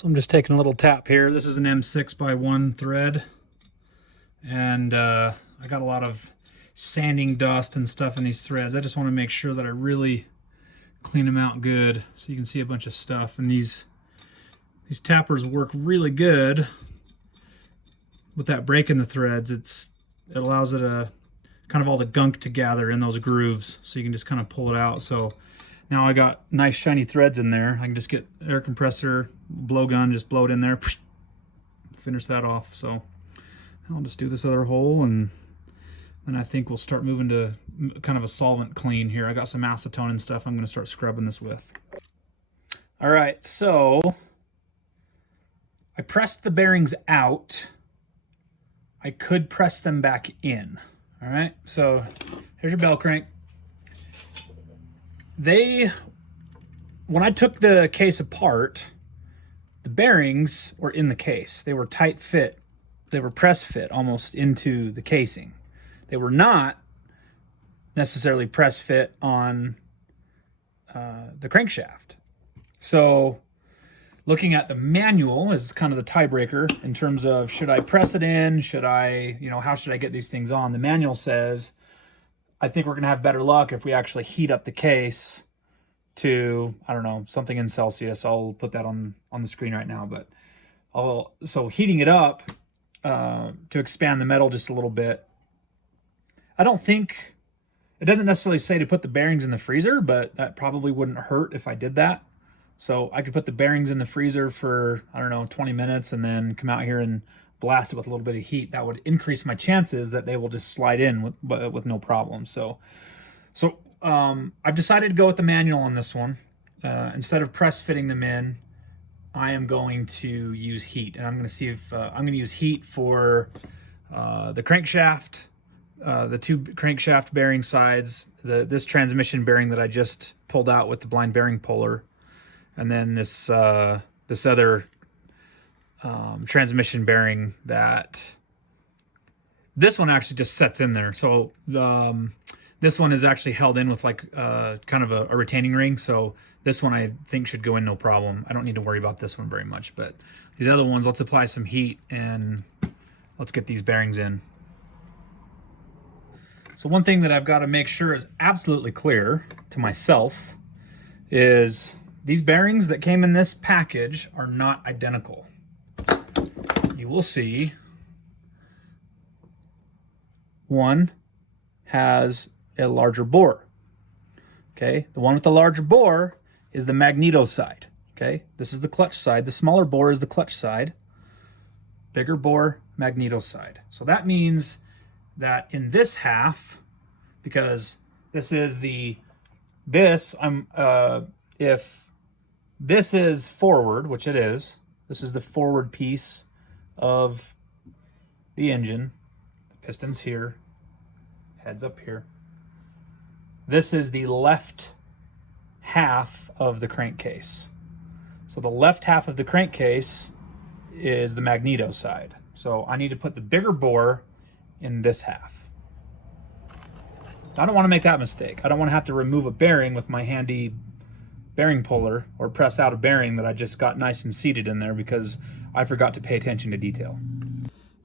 So I'm just taking a little tap here. This is an M6x1 thread, and I got a lot of sanding dust and stuff in these threads. I just want to make sure that I really clean them out good, so you can see a bunch of stuff. And these tappers work really good with that break in the threads. It allows it to kind of all the gunk to gather in those grooves, so you can just kind of pull it out. So now I got nice shiny threads in there. I can just get air compressor, blowgun, just blow it in there, finish that off. So I'll just do this other hole, and then I think we'll start moving to kind of a solvent clean here. I got some acetone and stuff I'm going to start scrubbing this with. All right, so I pressed the bearings out. I could press them back in. All right, so here's your bell crank. When I took the case apart, the bearings were in the case. They were tight fit. They were press fit almost into the casing. They were not necessarily press fit on the crankshaft. So looking at the manual is kind of the tiebreaker in terms of, should I press it in? Should I, how should I get these things on? The manual says, I think we're going to have better luck if we actually heat up the case to, I don't know, something in Celsius. I'll put that on the screen right now. But so heating it up to expand the metal just a little bit. I don't think, it doesn't necessarily say to put the bearings in the freezer, but that probably wouldn't hurt if I did that. So I could put the bearings in the freezer for, I don't know, 20 minutes and then come out here and blast it with a little bit of heat. That would increase my chances that they will just slide in with no problem. So I've decided to go with the manual on this one. Instead of press fitting them in, I am going to use heat, and I'm going to see if I'm going to use heat for the crankshaft, the two crankshaft bearing sides, this transmission bearing that I just pulled out with the blind bearing puller, and then this other transmission bearing that this one actually just sets in there. So this one is actually held in with like kind of a retaining ring. So this one I think should go in no problem. I don't need to worry about this one very much, but these other ones, let's apply some heat and let's get these bearings in. So one thing that I've got to make sure is absolutely clear to myself is these bearings that came in this package are not identical. You will see one has a larger bore. Okay, the one with the larger bore is the magneto side. Okay, this is the clutch side. The smaller bore is the clutch side. Bigger bore, magneto side. So that means that in this half, because this is if this is forward, which it is, this is the forward piece of the engine. The piston's here, head's up here. This is the left half of the crankcase. So the left half of the crankcase is the magneto side. So I need to put the bigger bore in this half. I don't want to make that mistake. I don't want to have to remove a bearing with my handy bearing puller or press out a bearing that I just got nice and seated in there because I forgot to pay attention to detail.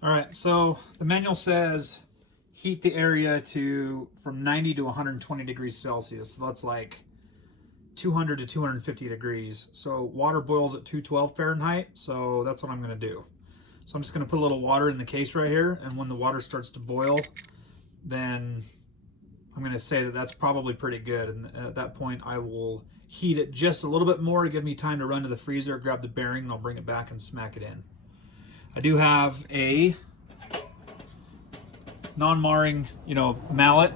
All right, so the manual says heat the area from 90 to 120 degrees Celsius. So that's like 200 to 250 degrees. So water boils at 212 Fahrenheit. So that's what I'm going to do. So I'm just going to put a little water in the case right here. And when the water starts to boil, then I'm going to say that that's probably pretty good. And at that point, I will heat it just a little bit more to give me time to run to the freezer, grab the bearing, and I'll bring it back and smack it in. I do have a non-marring, mallet,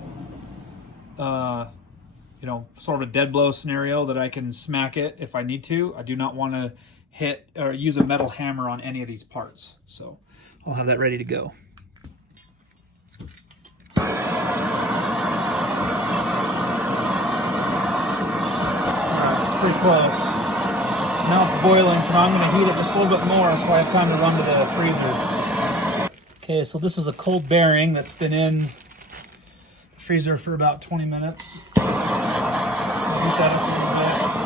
sort of a dead blow scenario that I can smack it if I need to. I do not want to hit or use a metal hammer on any of these parts. So I'll have that ready to go. Pretty close. Now it's boiling, so now I'm going to heat it just a little bit more so I have time to run to the freezer. Okay, so this is a cold bearing that's been in the freezer for about 20 minutes. Heat that up a little bit.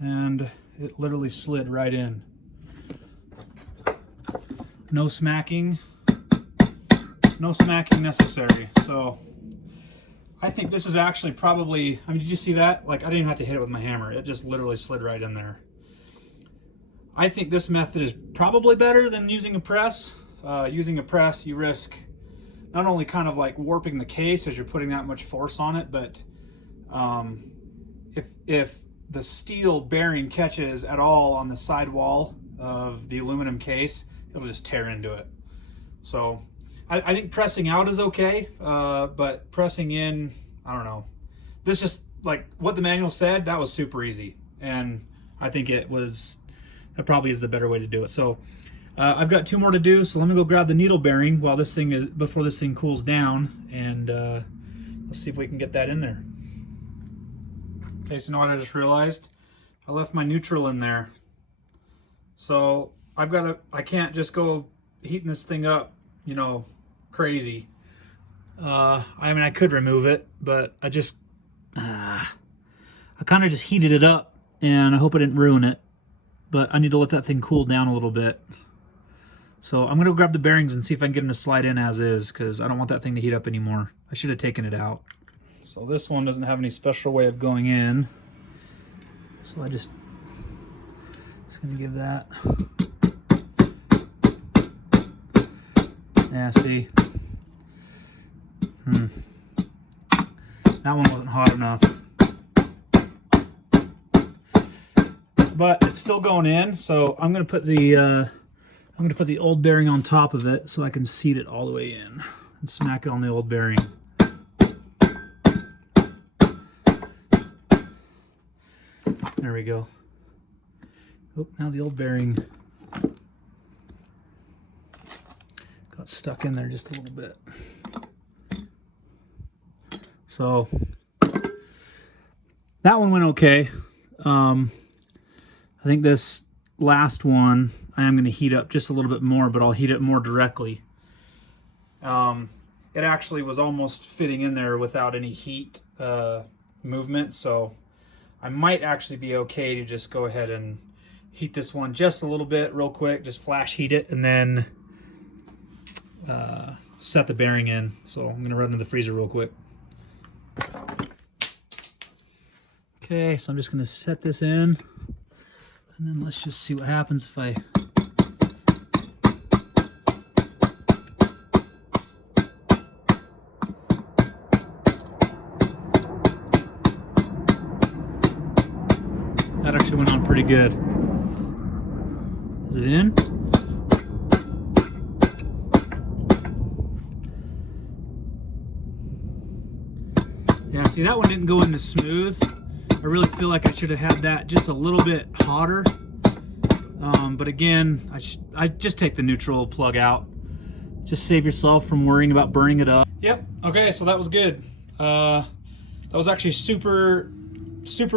and it literally slid right in. No smacking necessary. So I think this is actually probably, I mean, did you see that? Like, I didn't even have to hit it with my hammer. It just literally slid right in there. I think this method is probably better than using a press. Using a press, you risk not only kind of like warping the case as you're putting that much force on it, but if the steel bearing catches at all on the sidewall of the aluminum case, it'll just tear into it. So I think pressing out is okay, but pressing in, I don't know. This just, like what the manual said, that was super easy. And I think that probably is the better way to do it. So I've got 2 more to do, so let me go grab the needle bearing while before this thing cools down, and let's see if we can get that in there. Okay, so you know what I just realized? I left my neutral in there. So I can't just go heating this thing up, you know, crazy. I mean, I could remove it, but I kind of just heated it up, and I hope I didn't ruin it. But I need to let that thing cool down a little bit. So I'm gonna go grab the bearings and see if I can get them to slide in as is, because I don't want that thing to heat up anymore. I should have taken it out. So this one doesn't have any special way of going in. So I just gonna give that. Yeah, see? That one wasn't hot enough. But it's still going in, so I'm gonna put the old bearing on top of it so I can seat it all the way in and smack it on the old bearing. There we go. Oh, now the old bearing got stuck in there just a little bit. So that one went okay. I think this last one I am going to heat up just a little bit more, but I'll heat it more directly. It actually was almost fitting in there without any heat movement, so I might actually be okay to just go ahead and heat this one just a little bit real quick, just flash heat it, and then set the bearing in. So I'm going to run to the freezer real quick. Okay, so I'm just going to set this in, and then let's just see what happens if I... That actually went on pretty good. Is it in? Yeah, see, that one didn't go in as smooth. I really feel like I should have had that just a little bit hotter. But again, I just take the neutral plug out. Just save yourself from worrying about burning it up. Yep, okay, so that was good. That was actually super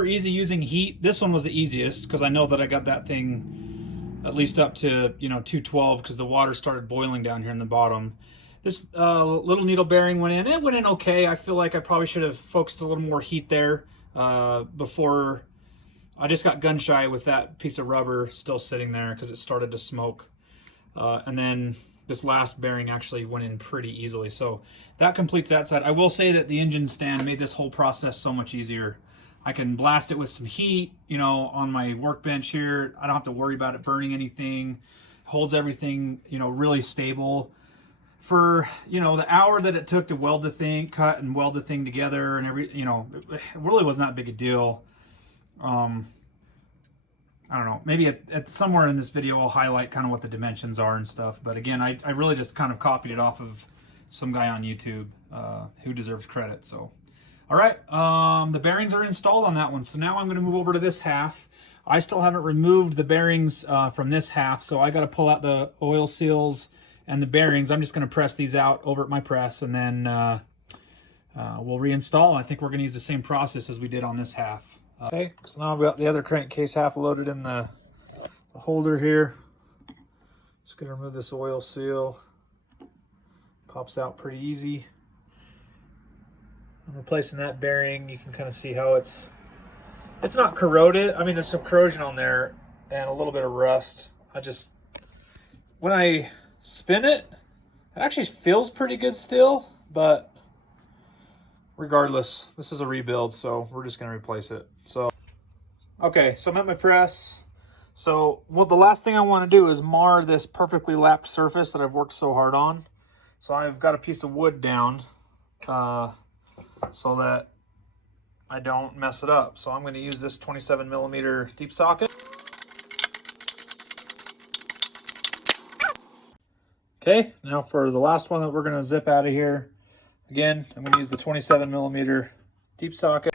easy using heat. This one was the easiest because I know that I got that thing at least up to, you know, 212 because the water started boiling down here in the bottom. This little needle bearing went in. It went in okay. I feel like I probably should have focused a little more heat there before. I just got gun shy with that piece of rubber still sitting there because it started to smoke. And then this last bearing actually went in pretty easily. So that completes that side. I will say that the engine stand made this whole process so much easier. I can blast it with some heat, you know, on my workbench here. I don't have to worry about it burning anything. Holds everything, you know, really stable. For, you know, the hour that it took to weld the thing, cut and weld the thing together and you know, it really wasn't that big a deal. I don't know, maybe at somewhere in this video I'll highlight kind of what the dimensions are and stuff. But again, I really just kind of copied it off of some guy on YouTube who deserves credit, so. All right, the bearings are installed on that one. So now I'm going to move over to this half. I still haven't removed the bearings from this half, so I got to pull out the oil seals and the bearings. I'm just going to press these out over at my press, and then we'll reinstall. I think we're going to use the same process as we did on this half. Okay, so now I've got the other crankcase half loaded in the holder here. Just going to remove this oil seal. Pops out pretty easy. I'm replacing that bearing. You can kind of see how it's It's not corroded. I mean, there's some corrosion on there and a little bit of rust. When I spin it, it actually feels pretty good still, but regardless, this is a rebuild, so we're just gonna replace it. So, okay, so I'm at my press. So the last thing I wanna do is mar this perfectly lapped surface that I've worked so hard on. So I've got a piece of wood down so that I don't mess it up. So I'm gonna use this 27mm deep socket. Okay, now for the last one that we're gonna zip out of here. Again, I'm gonna use the 27mm deep socket.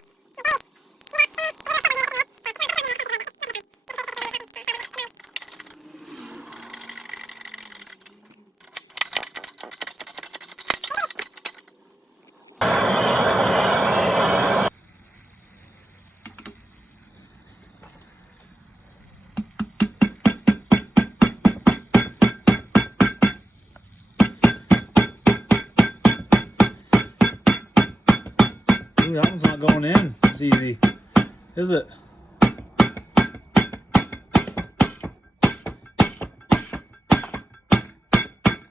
Ooh, that one's not going in as easy, is it? I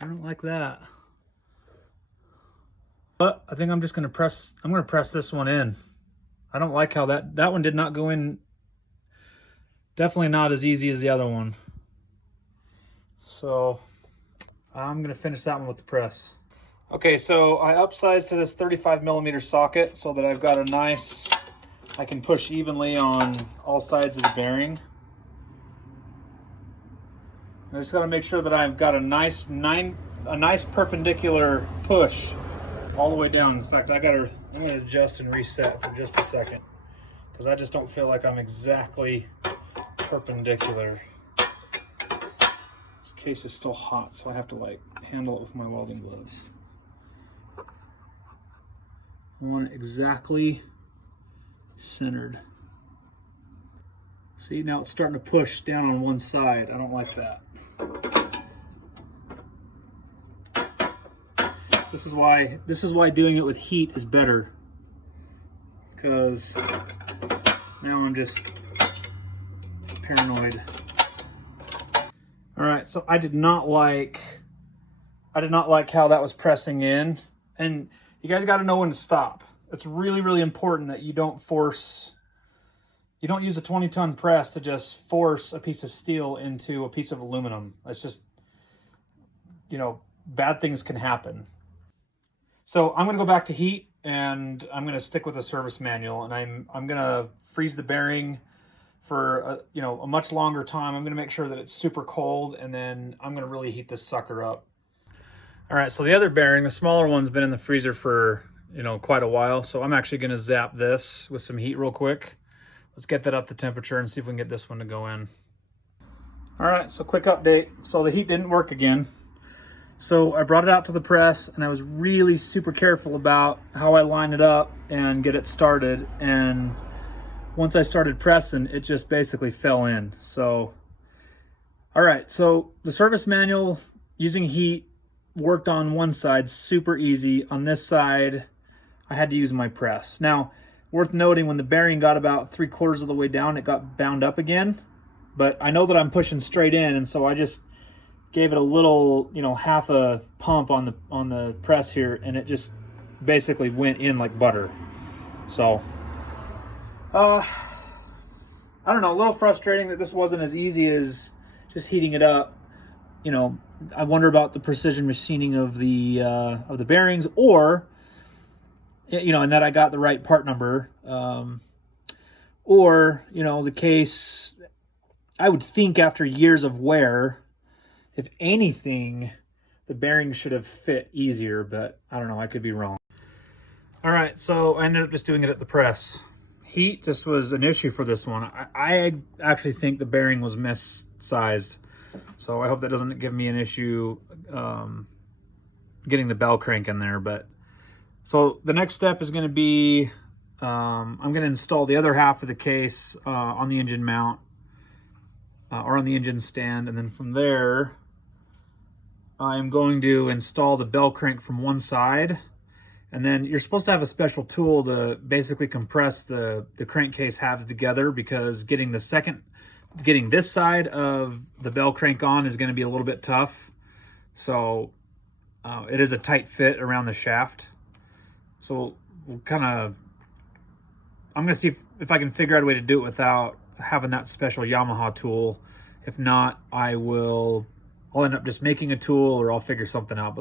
don't like that. But I think I'm just gonna press this one in. I don't like how that one did not go in. Definitely not as easy as the other one. So I'm gonna finish that one with the press. Okay, so I upsized to this 35mm socket so that I've got a nice, I can push evenly on all sides of the bearing. I just gotta make sure that I've got a nice perpendicular push all the way down. In fact, I'm gonna adjust and reset for just a second because I just don't feel like I'm exactly perpendicular. This case is still hot, so I have to like handle it with my welding gloves. I want it exactly centered. See, now it's starting to push down on one side. I don't like that. This is why doing it with heat is better. Because now I'm just paranoid. All right, so I did not like how that was pressing in, and you guys got to know when to stop. It's really, really important that you don't use a 20-ton press to just force a piece of steel into a piece of aluminum. It's just, you know, bad things can happen. So I'm going to go back to heat, and I'm going to stick with the service manual, and I'm going to freeze the bearing for a much longer time. I'm going to make sure that it's super cold, and then I'm going to really heat this sucker up. All right, so the other bearing, the smaller one's been in the freezer for, quite a while. So I'm actually gonna zap this with some heat real quick. Let's get that up to temperature and see if we can get this one to go in. All right, so quick update. So the heat didn't work again. So I brought it out to the press, and I was really super careful about how I line it up and get it started. And once I started pressing, it just basically fell in. So, all right, so the service manual using heat worked on one side super easy. On this side, I had to use my press. Now, worth noting, when the bearing got about 3/4 of the way down, it got bound up again. But I know that I'm pushing straight in, and so I just gave it a little, half a pump on the press here, and it just basically went in like butter. So, I don't know, a little frustrating that this wasn't as easy as just heating it up. I wonder about the precision machining of the bearings, or and that I got the right part number, or the case. I would think after years of wear, if anything, the bearings should have fit easier, but I don't know, I could be wrong. All right, so I ended up just doing it at the press. Heat just was an issue for this one. I actually think the bearing was missized. So I hope that doesn't give me an issue getting the bell crank in there. But so the next step is going to be I'm going to install the other half of the case on the engine mount or on the engine stand, and then from there I'm going to install the bell crank from one side, And then you're supposed to have a special tool to basically compress the crankcase halves together, because getting this side of the bell crank on is going to be a little bit tough. So it is a tight fit around the shaft. So we'll I'm going to see if I can figure out a way to do it without having that special Yamaha tool. If not, I'll end up just making a tool, or I'll figure something out.